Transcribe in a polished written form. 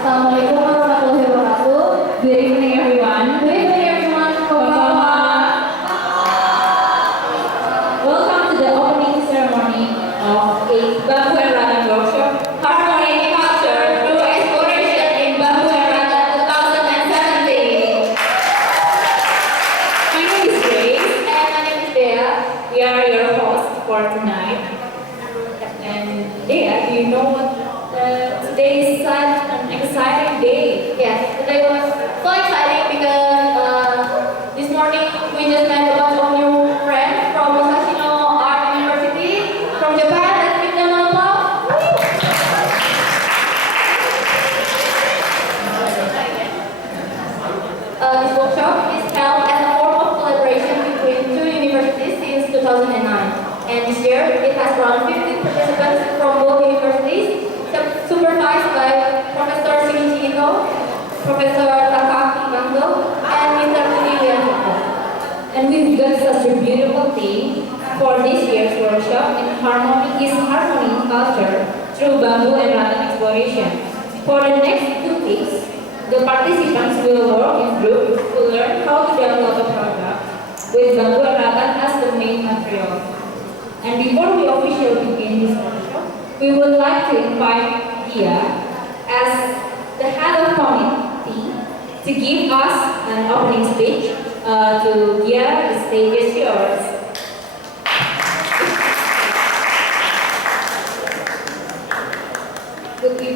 Assalamualaikum warahmatullahi wabarakatuh. Good evening, everyone. Good evening, everyone. Konbanwa. Welcome to the opening ceremony of a Bamboo and Rattan workshop, Harmony Culture through Exploration in Bamboo and Rattan 2017. My name is Grace and my name is Dea. We are your hosts for tonight. And Dea, do you know what today is such an exciting day? Yes, today was so exciting because this morning we just met a bunch of new friends from Musashino Art University from Japan. Let's give them a applause. This workshop is held as a form of collaboration between two universities since 2009. And this year it has around 15 participants from both universities, supervised by Professor Shinichi Ito, Professor Takaki Mando, and Mr. Lilian Hoko. And we've got such a beautiful theme for this year's workshop in Harmony Culture through Bamboo and Rattan Exploration. For the next 2 weeks, the participants will work in groups to learn how to develop a product with Bamboo and Rattan as the main material. And before we officially begin this workshop, we would like to invite Dia as the head of committee to give us an opening speech. To Dia, the stage is yours. Good evening.